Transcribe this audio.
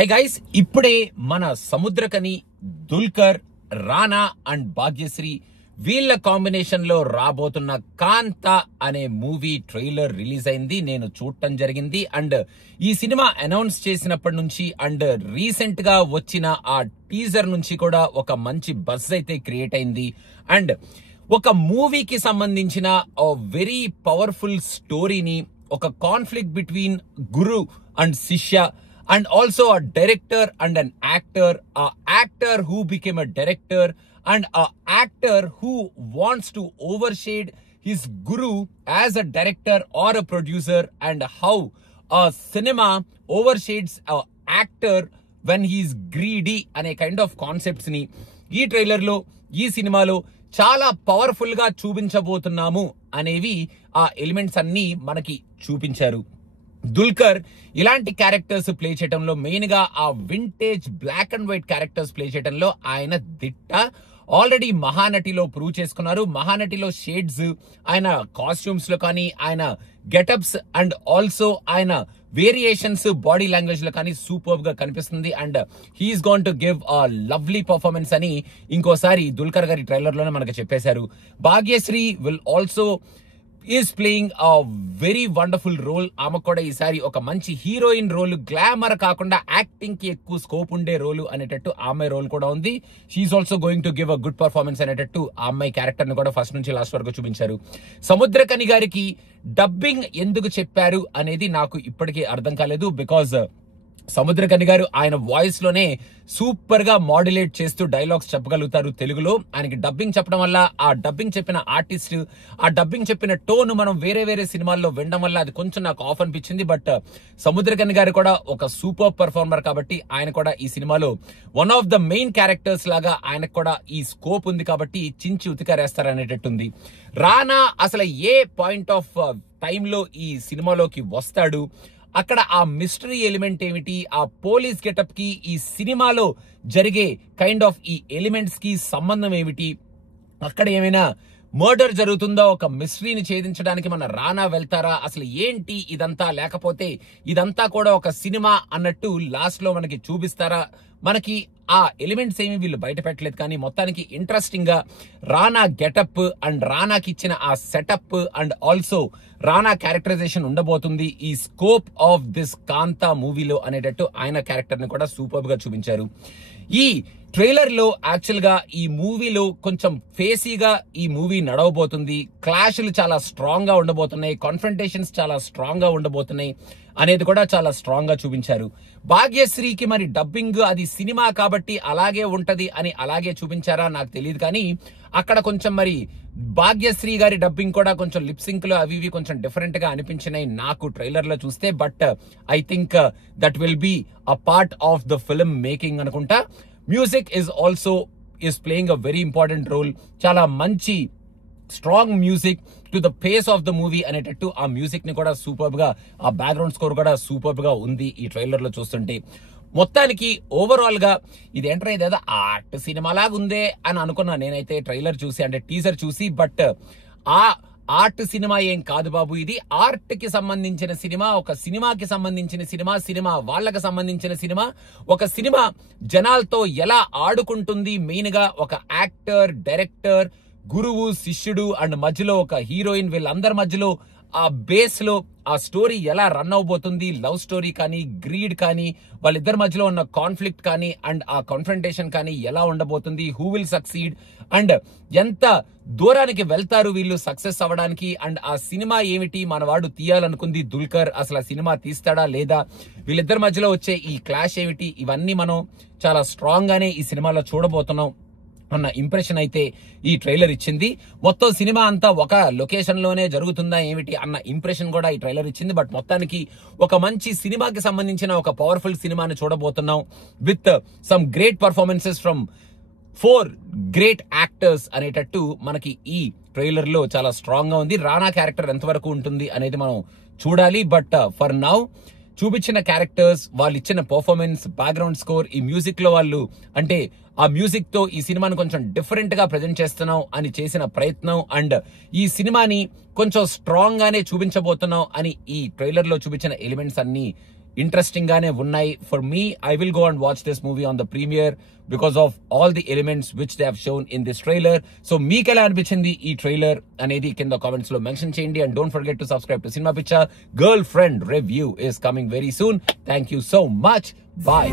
Hi guys, ఇప్పుడే మన సముద్రకని, దుల్కర్, రానా and Bhagyashree వీళ్ళ కాంబినేషన్ లో రాబోతున్న కాంతా అనే మూవీ ట్రైలర్ రిలీజ్ అయింది. నేను చూడటం జరిగింది. అండ్ ఈ సినిమా అనౌన్స్ చేసినప్పటి నుంచి అండ్ రీసెంట్ గా వచ్చిన ఆ టీజర్ నుంచి కూడా ఒక మంచి బజ్ అయితే క్రియేట్ అయింది. అండ్ ఒక మూవీకి సంబంధించిన వెరీ పవర్ఫుల్ స్టోరీని, ఒక కాన్ఫ్లిక్ట్ బిట్వీన్ గురు అండ్ శిష్య, and also a director and an actor who became a director, and a actor who wants to overshade his guru as a director or a producer, and how a cinema overshades a actor when he is greedy ane kind of concepts ni ee trailer lo, ee cinema lo చాలా powerful గా చూపించబోతున్నాము అనేవి ఆ elements అన్ని మనకి చూపించారు. దుల్కర్ ఇలాంటి characters play చేయడంలో, main గా ఆ vintage black and white characters play చేయడంలో ఆయన దిట్ట. ఆల్రెడీ మహానటిలో ప్రూవ్ చేసుకున్నారు. మహానటిలో షేడ్స్, ఆయన కాస్ట్యూమ్స్ లో కానీ, ఆయన గెటప్స్ అండ్ ఆల్సో ఆయన వేరియేషన్స్ బాడీ లాంగ్వేజ్ లో కానీ సూపర్ గా కనిపిస్తుంది. And he's gonna give a lovely performance అని ఇంకోసారి దుల్కర్ గారి ట్రైలర్ లోనే మనకు చెప్పేశారు. Bhagyashri will also is playing a very wonderful role. ఆమె కూడా ఈసారి ఒక మంచి హీరోయిన్ రోల్, గ్లామర్ కాకుండా యాక్టింగ్ కి ఎక్కువ స్కోప్ ఉండే రోల్ అనేటట్టు ఆమె రోల్ కూడా ఉంది. She is also going to give a good performance అనేటట్టు ఆ అమ్మాయి క్యారెక్టర్ ని కూడా ఫస్ట్ నుంచి లాస్ట్ వరకు చూపించారు. సముద్రకని గారికి డబ్బింగ్ ఎందుకు చెప్పారు అనేది నాకు ఇప్పటికీ అర్థం కాలేదు. బికాజ్ సముద్రకని గారు ఆయన వాయిస్ లోనే సూపర్ గా మాడ్యులేట్ చేస్తూ డైలాగ్స్ చెప్పగలుగుతారు తెలుగులో. ఆయనకి డబ్బింగ్ చెప్పడం వల్ల, ఆ డబ్బింగ్ చెప్పిన ఆర్టిస్ట్, ఆ డబ్బింగ్ చెప్పిన టోన్ మనం వేరే వేరే సినిమాల్లో వినడం వల్ల అది కొంచెం నాకు ఆఫ్ అనిపించింది. బట్ సముద్రకని గారు కూడా ఒక సూపర్ పర్ఫార్మర్ కాబట్టి ఆయన కూడా ఈ సినిమాలో one of the main characters లాగా ఆయనకు కూడా ఈ స్కోప్ ఉంది కాబట్టి చించి ఉతికారేస్తారు అనేటట్టుంది. రానా అసలు ఏ పాయింట్ ఆఫ్ టైంలో ఈ సినిమాలోకి వస్తాడు, అక్కడ ఆ మిస్టరీ ఎలిమెంట్ ఏమిటి, ఆ పోలీస్ గెటప్ కి ఈ సినిమాలో జరిగే కైండ్ ఆఫ్ ఈ ఎలిమెంట్స్ కి సంబంధం ఏమిటి, అక్కడ ఏమైనా మర్డర్ జరుగుతుందో, ఒక మిస్టరీని ఛేదించడానికి మన రానా వెళ్తారా, అసలు ఏంటి ఇదంతా, లేకపోతే ఇదంతా కూడా ఒక సినిమా అన్నట్టు లాస్ట్ లో మనకి చూపిస్తారా, మనకి ఆ ఎలిమెంట్స్ ఏమి వీళ్ళు బయట పెట్టలేదు. కానీ మొత్తానికి ఇంట్రెస్టింగ్ గా రానా గెటప్ అండ్ రానాకి ఇచ్చిన ఆ setup and also Rana characterization ఉండబోతుంది ఈ స్కోప్ ఆఫ్ దిస్ కాంతా మూవీలో అనేటట్టు ఆయన క్యారెక్టర్ ని కూడా సూపర్ గా చూపించారు. ఈ ట్రైలర్ లో యాక్చువల్ గా ఈ మూవీలో కొంచెం ఫేసీగా ఈ మూవీ నడవబోతుంది. క్లాష్లు చాలా స్ట్రాంగ్ గా ఉండబోతున్నాయి, కాన్ఫ్రంటేషన్స్ చాలా స్ట్రాంగ్ గా ఉండబోతున్నాయి అనేది కూడా చాలా స్ట్రాంగ్ గా చూపించారు. భాగ్యశ్రీకి మరి డబ్బింగ్ అది సినిమా కాబట్టి అలాగే ఉంటది అని అలాగే చూపించారా నాకు తెలియదు. కానీ అక్కడ కొంచెం మరి భాగ్యశ్రీ గారి డబ్బింగ్ కూడా కొంచెం లిప్సింక్ లో అవి ఇవి కొంచెం డిఫరెంట్ గా అనిపించినాయి నాకు ట్రైలర్ లో చూస్తే. But I think that will be a part of the film making అనుకుంటా. Music is playing a very important role. చాలా మంచి strong music to the pace of the movie అనేటట్టు ఆ మ్యూజిక్ ని కూడా సూపర్ గా, ఆ బ్యాక్గ్రౌండ్ స్కోర్ కూడా సూపర్ గా ఉంది ఈ ట్రైలర్ లో చూస్తుంటే. మొత్తానికి ఓవరాల్ గా ఇదేంటో ఇదేదో ఆర్ట్ సినిమా లాగా ఉందే అని అనుకున్నా నేనైతే ట్రైలర్ చూసి, అంటే టీజర్ చూసి. బట్ ఆ ఆర్ట్ సినిమా ఏం కాదు బాబు, ఇది ఆర్ట్ కి సంబంధించిన సినిమా, ఒక సినిమాకి సంబంధించిన సినిమా, సినిమా వాళ్ళకి సంబంధించిన సినిమా. ఒక సినిమా జనాలతో ఎలా ఆడుకుంటుంది, మెయిన్ గా ఒక యాక్టర్, డైరెక్టర్, గురువు, శిష్యుడు అండ్ మధ్యలో ఒక హీరోయిన్, వీళ్ళందరి మధ్యలో ఆ బేస్ లో ఆ స్టోరీ ఎలా రన్ అవబోతుంది, లవ్ స్టోరీ కానీ, గ్రీడ్ కానీ, వాళ్ళిద్దరి మధ్యలో ఉన్న కాన్ఫ్లిక్ట్ కానీ అండ్ ఆ కాన్ఫ్రంటేషన్ కానీ ఎలా ఉండబోతుంది, హూ విల్ సక్సీడ్ అండ్ ఎంత దూరానికి వెళ్తారు వీళ్ళు సక్సెస్ అవ్వడానికి, అండ్ ఆ సినిమా ఏమిటి, మనవాడు తీయాలనుకుంది దుల్కర్ అసలు ఆ సినిమా తీస్తాడా లేదా, వీళ్ళిద్దరి మధ్యలో వచ్చే ఈ క్లాష్ ఏమిటి, ఇవన్నీ మనం చాలా స్ట్రాంగ్ గానే ఈ సినిమాలో చూడబోతున్నాం అన్న ఇంప్రెషన్ అయితే ఈ ట్రైలర్ ఇచ్చింది. మొత్తం సినిమా అంతా ఒక లొకేషన్ లోనే జరుగుతుందా ఏమిటి అన్న ఇంప్రెషన్ కూడా ఈ ట్రైలర్ ఇచ్చింది. బట్ మొత్తానికి ఒక మంచి సినిమాకి సంబంధించిన ఒక పవర్ఫుల్ సినిమాని చూడబోతున్నాం with some great performances from 4 great actors అనేటట్టు మనకి ఈ ట్రైలర్ లో చాలా స్ట్రాంగ్ గా ఉంది. రానా క్యారెక్టర్ ఎంతవరకు ఉంటుంది అనేది మనం చూడాలి. బట్ ఫర్ నౌ చూపించిన క్యారెక్టర్స్, వాళ్ళు ఇచ్చిన పర్ఫార్మెన్స్, బ్యాక్గ్రౌండ్ స్కోర్, ఈ మ్యూజిక్ లో వాళ్ళు అంటే ఆ మ్యూజిక్ తో ఈ సినిమాని కొంచెం డిఫరెంట్ గా ప్రజెంట్ చేస్తున్నాం అని చేసిన ప్రయత్నం అండ్ ఈ సినిమాని కొంచెం స్ట్రాంగ్ గానే చూపించబోతున్నాం అని ఈ ట్రైలర్ లో చూపించిన ఎలిమెంట్స్ అన్ని ఇంట్రెస్టింగ్ గానే ఉన్నాయి. For me, I will go and watch this movie on the premiere because of all the elements which they have shown in this trailer. So మీకు ఎలా అనిపించింది ఈ ట్రైలర్ అనేది కింద కామెంట్స్ లో మెన్షన్ చేయండి. And don't forget to subscribe to cinema picture. Girl friend review is coming very soon. Thank you so much. Bye.